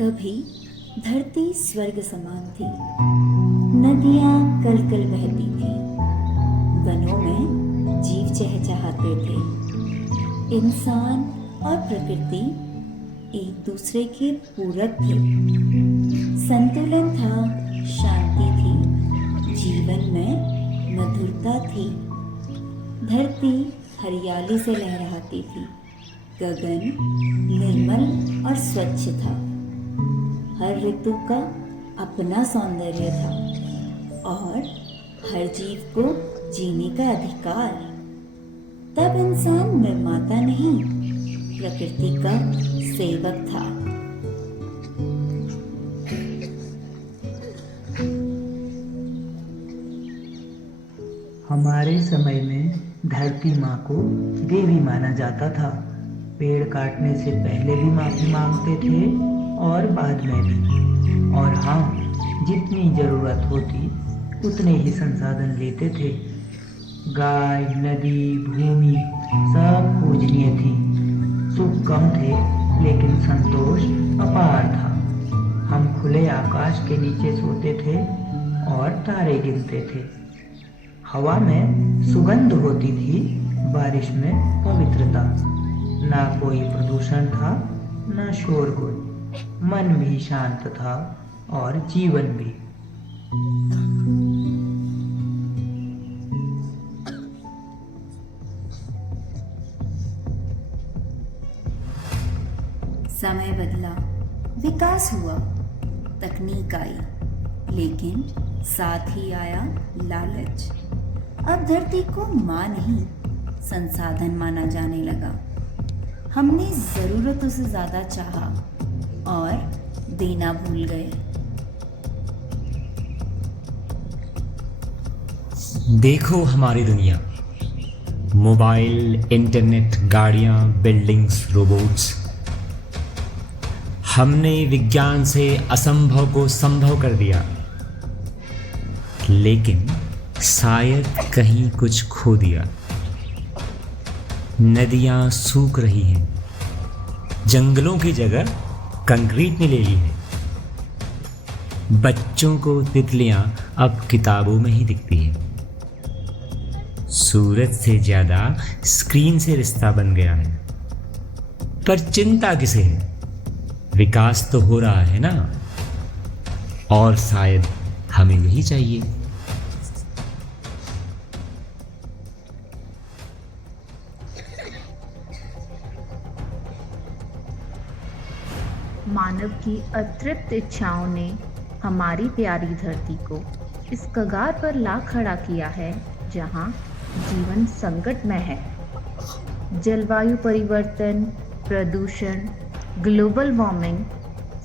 कभी धरती स्वर्ग समान थी, नदियां कल कल बहती थी, वनों में जीव चहचहाते थे। इंसान और प्रकृति एक दूसरे के पूरक थे। संतुलन था, शांति थी, जीवन में मधुरता थी। धरती हरियाली से लहराती थी, गगन निर्मल और स्वच्छ था। हर ऋतु का अपना सौंदर्य था और हर जीव को जीने का अधिकार। तब इंसान निर्माता नहीं, प्रकृति का सेवक था। हमारे समय में धरती माँ को देवी माना जाता था। पेड़ काटने से पहले भी माफी मांगते थे और बाद में भी। और हाँ, जितनी जरूरत होती उतने ही संसाधन लेते थे। गाय, नदी, भूमि सब पूजनीय थी। सुख कम थे लेकिन संतोष अपार था। हम खुले आकाश के नीचे सोते थे और तारे गिनते थे। हवा में सुगंध होती थी, बारिश में पवित्रता। ना कोई प्रदूषण था, ना शोरगुल। मन भी शांत था और जीवन भी। समय बदला, विकास हुआ, तकनीक आई, लेकिन साथ ही आया लालच। अब धरती को माँ नहीं, संसाधन माना जाने लगा। हमने जरूरतों से ज्यादा चाहा और देना भूल गए। देखो हमारी दुनिया, मोबाइल, इंटरनेट, गाड़ियां, बिल्डिंग्स, रोबोट्स। हमने विज्ञान से असंभव को संभव कर दिया, लेकिन शायद कहीं कुछ खो दिया। नदियां सूख रही हैं, जंगलों की जगह कंक्रीट ने ले ली है। बच्चों को तितलियां अब किताबों में ही दिखती हैं। सूरज से ज्यादा स्क्रीन से रिश्ता बन गया है। पर चिंता किसे है? विकास तो हो रहा है ना, और शायद हमें यही चाहिए। मानव की अतृप्त इच्छाओं ने हमारी प्यारी धरती को इस कगार पर ला खड़ा किया है जहां जीवन संकट में है। जलवायु परिवर्तन, प्रदूषण, ग्लोबल वार्मिंग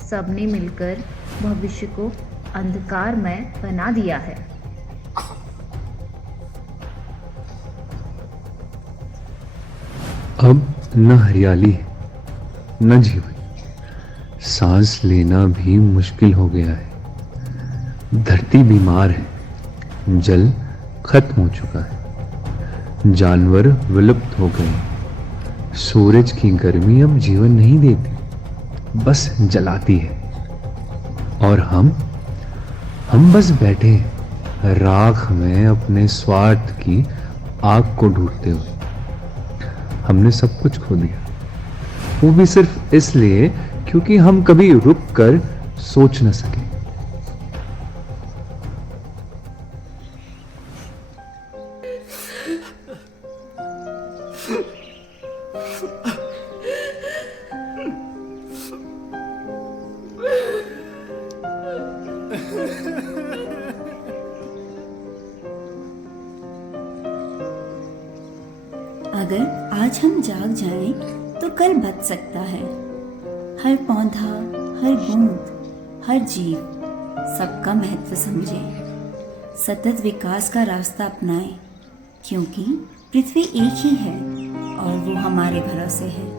सबने मिलकर भविष्य को अंधकारमय बना दिया है। अब न हरियाली, न जीवन, सांस लेना भी मुश्किल हो गया है। धरती बीमार है, जल खत्म हो चुका है, जानवर विलुप्त हो गए। सूरज की गर्मी अब जीवन नहीं देती, बस जलाती है। और हम बस बैठे हैं राख में अपने स्वार्थ की आग को ढूंढते हुए। हमने सब कुछ खो दिया, वो भी सिर्फ इसलिए क्योंकि हम कभी रुक कर सोच न सके। अगर आज हम जाग जाएं, तो कल बच सकता है। हर पौधा, हर बूंद, हर जीव सबका महत्व समझे। सतत विकास का रास्ता अपनाएं, क्योंकि पृथ्वी एक ही है और वो हमारे भरोसे है।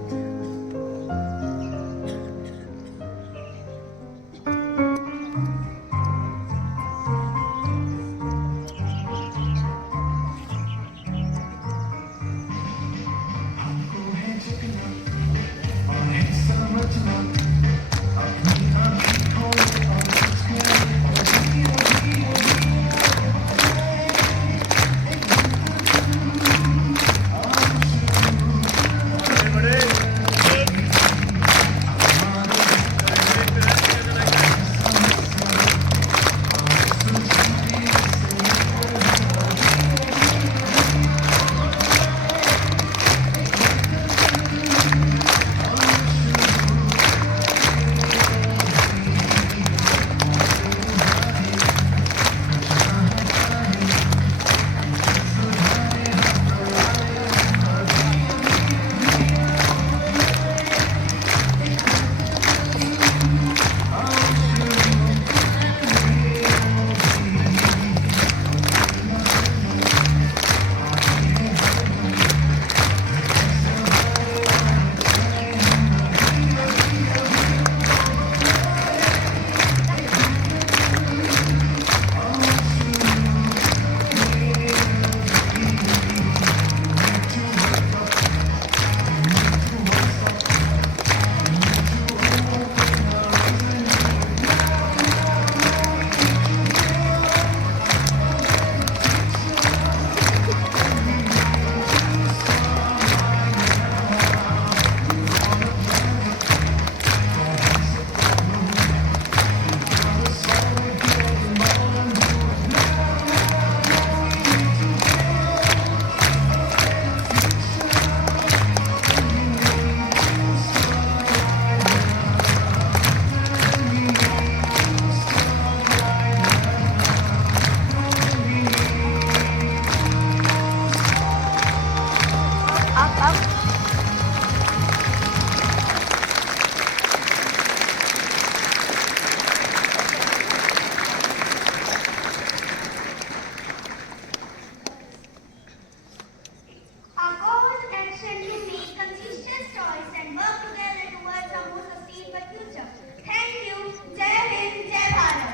choice and work together towards a more sustainable future. Thank you. Jai Hind, Jai Bharat.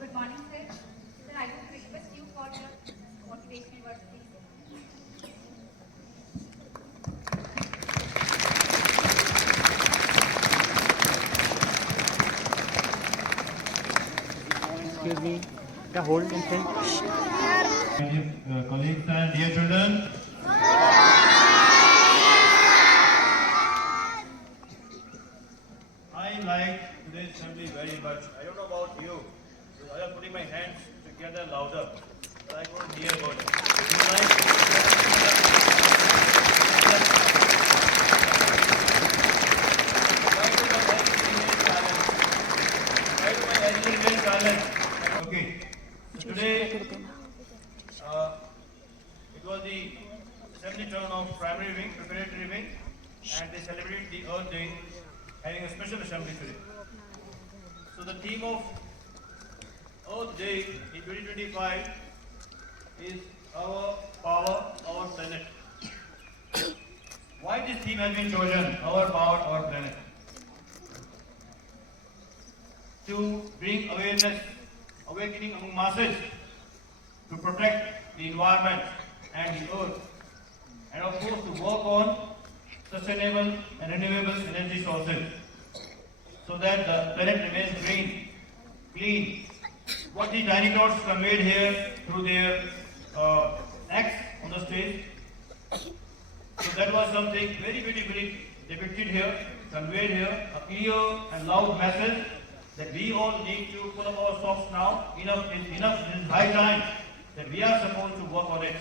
Good morning, sir. Sir, I would request you for your motivational words, please. Excuse me, the whole infant. Colleagues and dear children, I like today's assembly very much. I don't know about you. I was putting my hands together louder, but I couldn't hear about it. Why do my editing remain silent? Okay. So today, it was the assembly turn of primary wing, preparatory wing, and they celebrated the Earth Day, having a special assembly today. So the theme of Earth Day in 2025 is our power, our planet. Why this theme has been chosen, our power, our planet? To bring awareness, awakening among masses, to protect the environment and the earth, and of course to work on sustainable and renewable energy sources, so that the planet remains green, clean. What the tiny tots conveyed here through their acts on the stage, so that was something very beautifully depicted here, conveyed here, a clear and loud message that we all need to pull up our socks now. Enough is enough. It is high time that we are supposed to work on it.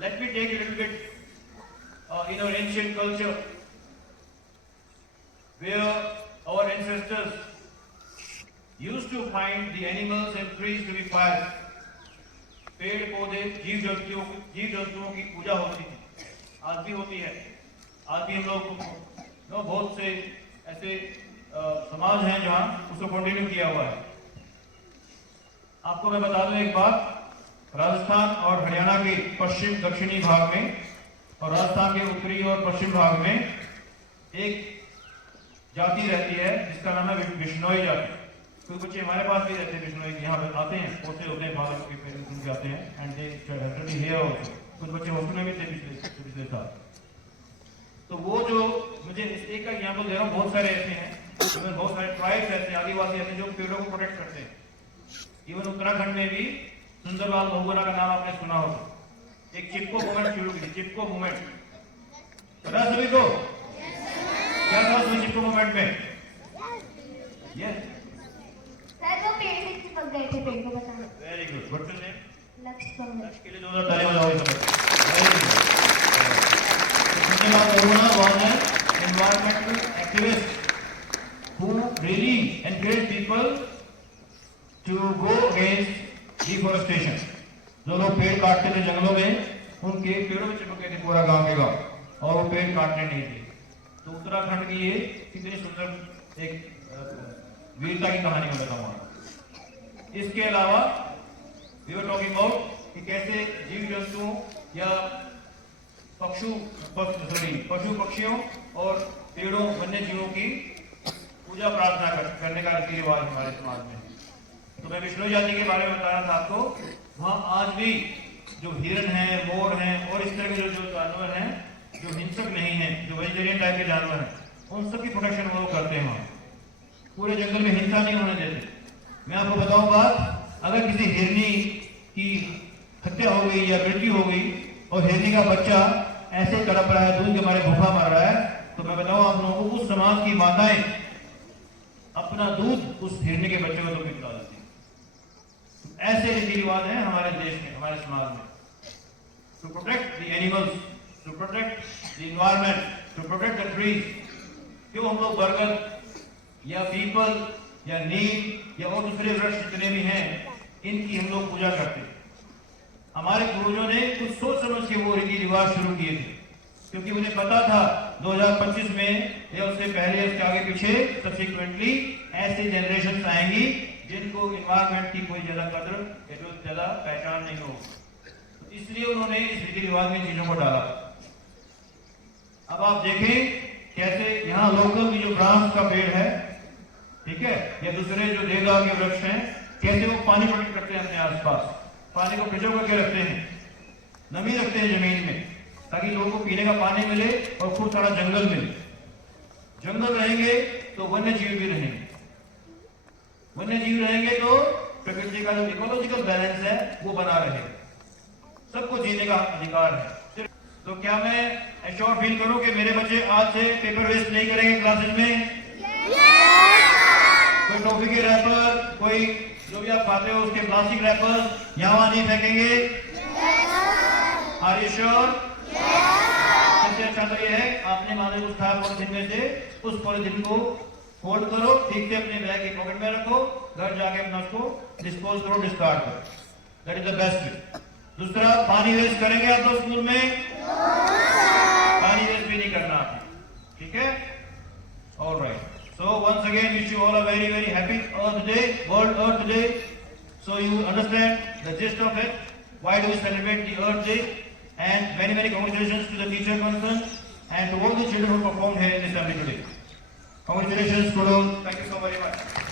Let me take a little bit in our ancient culture, where our ancestors used to find the animals and trees to be pious. पेड़ पौधे जीव जंतुओं की पूजा होती थी, आज भी होती है। आज भी हम लोग बहुत से ऐसे समाज हैं जहाँ उसको कंटिन्यू किया हुआ है। आपको मैं बता दूं एक बात, राजस्थान और हरियाणा के पश्चिम दक्षिणी भाग में और राजस्थान के उत्तरी और पश्चिम भाग में एक जाति रहती है जिसका नाम है बिश्नोई जाति। कुछ बच्चे हमारे पास भी रहते हैं बिश्नोई, यहाँ पर आते हैं, पोते होते हैं, बाहर के पेरेंट्स आते हैं एंड दे हियर आल्सो। कुछ बच्चे हॉस्टल में भी थे पिछले साल। तो वो जो मुझे इस एक का एग्जाम्पल दे रहा हूँ, बहुत सारे ऐसे हैं, बहुत सारे ट्राइब्स ऐसे, आदिवासी ऐसे जो पेड़ों को प्रोटेक्ट करते हैं। इवन उत्तराखंड में भी सुंदरलाल बहुगुणा का नाम आपने सुना होगा। एक चिपको मूवमेंट शुरू की थी, चिपको मूवमेंट, पता सभी को? क्या था उसमें चिपको मूवमेंट में? यस सर वो पेड़ से चिपक गए थे, पेड़ को बचाना। Very good. What's your name? लक्ष्य बंगल। लक्ष्य के लिए जोरदार ताली बजाओ इस वक्त। Very good. Sunderlal Bahuguna was an environmental activist who really encouraged people to go against deforestation. जो लोग पेड़ काटते थे जंगलों में, उनके पेड़ों में चिपक गए थे पूरा गांव के गांव, और वो पेड़ काटने नहीं थे। तो उत्तराखंड की ये कितनी सुंदर एक वीरता की कहानी में बताऊंगा। इसके अलावा we were talking about कि कैसे जीव जंतुओं या पशु पक्षियों और पेड़ों वन्य जीवों की पूजा प्रार्थना करने का रीति रिवाज हमारे समाज में। तो मैं विष्णु जाति के बारे में बता रहा था आपको। वहाँ आज भी जो हिरन है, मोर हैं और इस तरह के जो जानवर हैं जो हिंसक नहीं हैं, जो वेजिटेरियन टाइप के जानवर हैं, उन सब की प्रोटेक्शन वो करते हैं। वहाँ पूरे जंगल में हिंसा नहीं होने देते। मैं आपको बताऊं बात, अगर किसी हिरनी की हत्या हो गई या मृत्यु हो गई और हिरनी का बच्चा ऐसे तड़प रहा है, दूध के मारे भूखा मर रहा है, तो मैं बताऊं आप लोगों को, उस समाज की माताएं अपना दूध उस हिरनी के बच्चे को तो पिला देती है। ऐसे रीति रिवाज हैं हमारे देश में, हमारे समाज में। To protect the animals, to protect the environment, to protect the trees. क्यों हम लोग बरगद या पीपल या नीम या और दूसरे वृक्ष जितने भी हैं, इनकी हम लोग पूजा करते हैं। हमारे पूर्वजों ने कुछ सोच समझ के वो रीति रिवाज शुरू किए थे, क्योंकि उन्हें पता था 2025 में या उससे पहले उसके आगे पीछे सब्सिक्वेंटली ऐसी जनरेशन आएंगी जिनको इन्वायरमेंट की कोई ज्यादा कदर या ज्यादा पहचान नहीं हो, इसलिए उन्होंने इस रीति रिवाज में चीजों को डाला। अब आप देखें कैसे यहाँ लोकल की जो ब्रांच का पेड़ है, ठीक है, या दूसरे जो देवदार के वृक्ष हैं, कैसे वो पानी प्रोटेक्ट करते हैं अपने आसपास, पानी को प्रिजर्व करके रखते हैं, नमी रखते हैं जमीन में, ताकि लोगों को पीने का पानी मिले और खूब सारा जंगल मिले। जंगल रहेंगे तो वन्य जीव भी रहेंगे, वन्य जीव रहेंगे तो प्रकृति का जो इकोलॉजिकल बैलेंस है वो बना रहे, सबको जीने का अधिकार है। तो क्या मैं एश्योर फील करूं कि मेरे बच्चे आज से पेपर वेस्ट नहीं करेंगे क्लासेज में? कोई टॉफी के रैपर, कोई जो भी आप खाते हो उसके प्लास्टिक रैपर यहाँ नहीं फेंकेंगे? Are you sure? सबसे अच्छा तो ये है आपने मान लो कुछ खाया पॉलिथीन में से, उस पॉलिथीन को फोल्ड करो, ठीक से अपने बैग की पॉकेट में रखो, घर जाके अपना उसको डिस्पोज करो, डिस्कार्ड करो। That is the best way. दूसरा, पानी वेस्ट करेंगे आप लोग स्कूल में? पानी वेस्ट भी नहीं करना आपने, ठीक है? Alright. So once again, wish you all a very, very happy Earth Day, World Earth Day. So you understand the gist of it. Why do we celebrate the Earth Day? And many, many congratulations to the teacher concerned and to all the children who performed here in the assembly today. Congratulations, students. Thank you so very much.